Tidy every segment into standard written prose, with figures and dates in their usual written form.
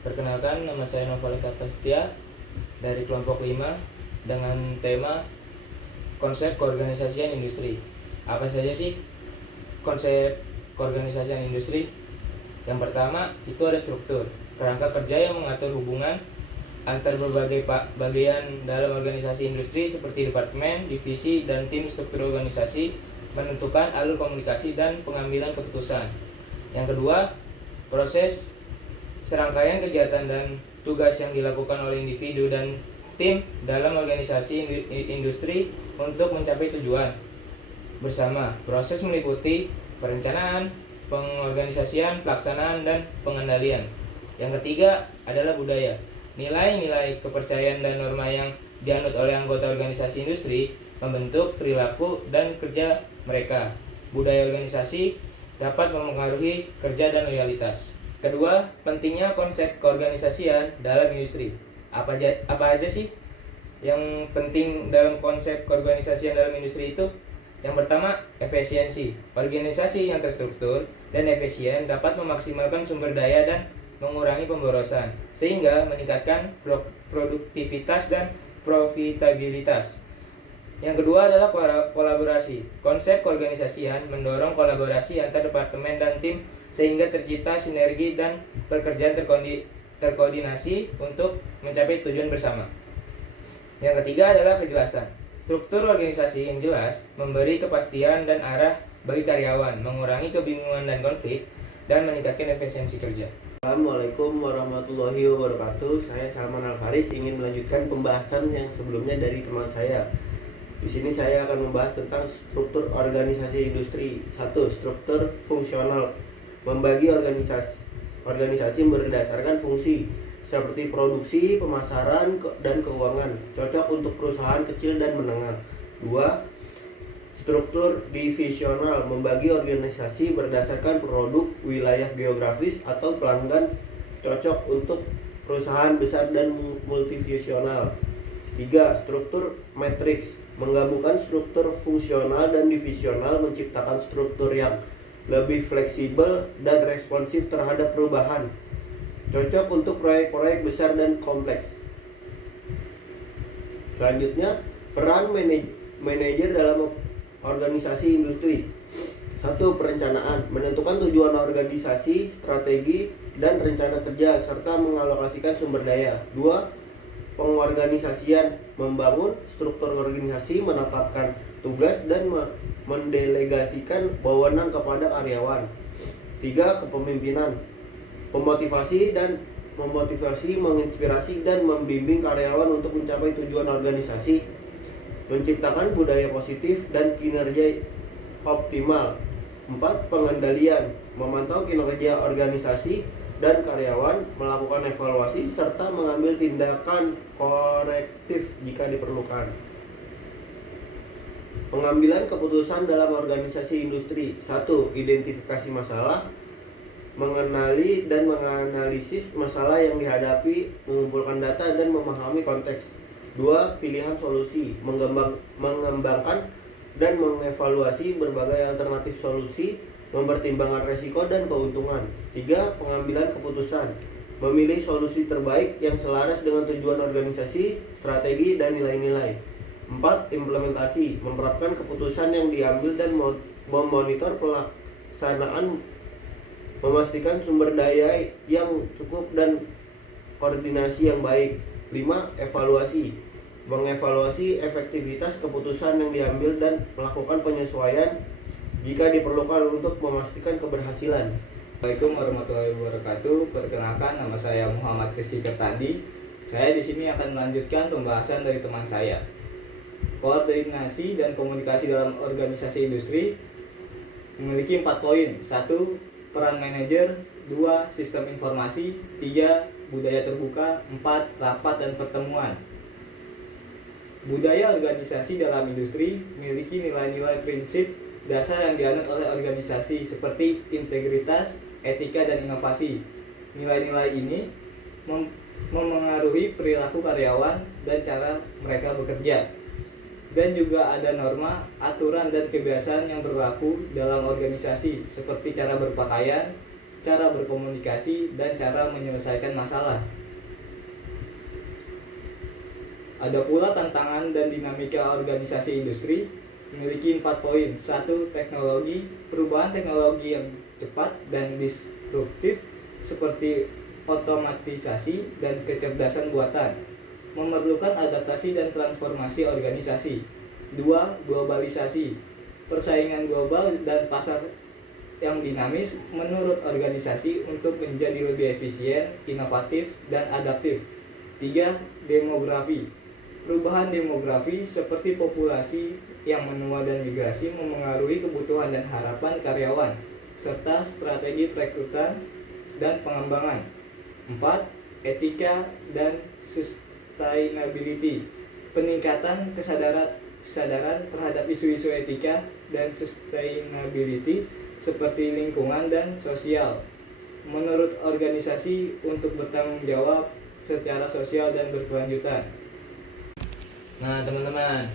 Perkenalkan, nama saya Noval Kapastia dari kelompok 5 dengan tema konsep keorganisasian industri. Apa saja sih konsep keorganisasian industri? Yang pertama, itu ada struktur, kerangka kerja yang mengatur hubungan antar berbagai bagian dalam organisasi industri seperti departemen, divisi, dan tim. Struktur organisasi menentukan alur komunikasi dan pengambilan keputusan. Yang kedua, proses, serangkaian kegiatan dan tugas yang dilakukan oleh individu dan tim dalam organisasi industri untuk mencapai tujuan bersama. Proses meliputi perencanaan, pengorganisasian, pelaksanaan, dan pengendalian. Yang ketiga adalah budaya. Nilai-nilai, kepercayaan, dan norma yang dianut oleh anggota organisasi industri membentuk perilaku dan kerja mereka. Budaya organisasi dapat mempengaruhi kerja dan loyalitas. Kedua, pentingnya konsep keorganisasian dalam industri. Apa aja sih yang penting dalam konsep keorganisasian dalam industri itu? Yang pertama, efisiensi. Organisasi yang terstruktur dan efisien dapat memaksimalkan sumber daya dan mengurangi pemborosan, sehingga meningkatkan produktivitas dan profitabilitas. Yang kedua adalah kolaborasi. Konsep keorganisasian mendorong kolaborasi antar departemen dan tim sehingga tercipta sinergi dan pekerjaan terkoordinasi untuk mencapai tujuan bersama. Yang ketiga adalah kejelasan. Struktur organisasi yang jelas memberi kepastian dan arah bagi karyawan, mengurangi kebingungan dan konflik, dan meningkatkan efisiensi kerja. Assalamualaikum warahmatullahi wabarakatuh. Saya Salman Al-Faris ingin melanjutkan pembahasan yang sebelumnya dari teman saya. Di sini saya akan membahas tentang struktur organisasi industri. 1. Struktur fungsional. Membagi organisasi berdasarkan fungsi seperti produksi, pemasaran, dan keuangan. Cocok untuk perusahaan kecil dan menengah. 2. Struktur divisional. Membagi organisasi berdasarkan produk, wilayah geografis, atau pelanggan. Cocok untuk perusahaan besar dan multivisional. 3. Struktur matriks. Menggabungkan struktur fungsional dan divisional menciptakan struktur yang lebih fleksibel dan responsif terhadap perubahan. Cocok untuk proyek-proyek besar dan kompleks. Selanjutnya, peran manajer dalam organisasi industri. 1. Perencanaan. Menentukan tujuan organisasi, strategi, dan rencana kerja, serta mengalokasikan sumber daya. 2. Pengorganisasian. Membangun struktur organisasi, menetapkan tugas, dan mendelegasikan wewenang kepada karyawan. 3. Kepemimpinan. Memotivasi, menginspirasi, dan membimbing karyawan untuk mencapai tujuan organisasi. Menciptakan budaya positif dan kinerja optimal. 4. Pengendalian. Memantau kinerja organisasi dan karyawan, melakukan evaluasi, serta mengambil tindakan korektif jika diperlukan. Pengambilan keputusan dalam organisasi industri. 1. Identifikasi masalah. Mengenali dan menganalisis masalah yang dihadapi, mengumpulkan data, dan memahami konteks. 2. Pilihan solusi. Mengembangkan dan mengevaluasi berbagai alternatif solusi, mempertimbangkan resiko dan keuntungan. 3. Pengambilan keputusan. Memilih solusi terbaik yang selaras dengan tujuan organisasi, strategi, dan nilai-nilai. 4. Implementasi. Menerapkan keputusan yang diambil dan memonitor pelaksanaan, memastikan sumber daya yang cukup dan koordinasi yang baik. 5. Evaluasi. Mengevaluasi efektivitas keputusan yang diambil dan melakukan penyesuaian jika diperlukan untuk memastikan keberhasilan. Assalamualaikum warahmatullahi wabarakatuh. Perkenalkan, nama saya Muhammad Rizky Kertandi. Saya di sini akan melanjutkan pembahasan dari teman saya. Koordinasi dan komunikasi dalam organisasi industri memiliki 4 poin. 1. Peran manajer. 2. Sistem informasi. 3. Budaya terbuka. 4. Rapat dan pertemuan. Budaya organisasi dalam industri memiliki nilai-nilai prinsip dasar yang dianut oleh organisasi seperti integritas, etika, dan inovasi. Nilai-nilai ini memengaruhi perilaku karyawan dan cara mereka bekerja. Dan juga ada norma, aturan, dan kebiasaan yang berlaku dalam organisasi seperti cara berpakaian, cara berkomunikasi, dan cara menyelesaikan masalah. Ada pula tantangan dan dinamika organisasi industri, memiliki 4 poin. 1. Teknologi. Perubahan teknologi yang cepat dan disruptif seperti otomatisasi dan kecerdasan buatan memerlukan adaptasi dan transformasi organisasi. 2. Globalisasi. Persaingan global dan pasar yang dinamis menurut organisasi untuk menjadi lebih efisien, inovatif, dan adaptif. 3. Demografi. Perubahan demografi seperti populasi yang menua dan migrasi memengaruhi kebutuhan dan harapan karyawan, serta strategi perekrutan dan pengembangan. 4. Etika dan sustainability. Peningkatan kesadaran terhadap isu-isu etika dan sustainability seperti lingkungan dan sosial menurut organisasi untuk bertanggung jawab secara sosial dan berkelanjutan. Nah teman-teman,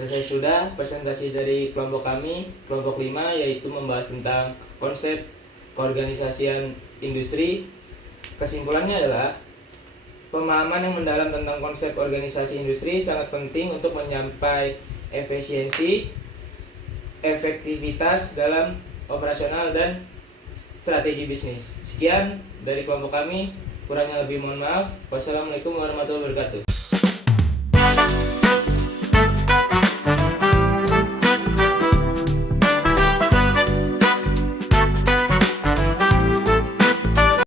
selesai sudah presentasi dari kelompok kami, kelompok 5, yaitu membahas tentang konsep keorganisasian industri. Kesimpulannya adalah pemahaman yang mendalam tentang konsep organisasi industri sangat penting untuk mencapai efisiensi, efektivitas dalam operasional dan strategi bisnis. Sekian dari kelompok kami, kurangnya lebih mohon maaf. Wassalamualaikum warahmatullahi wabarakatuh.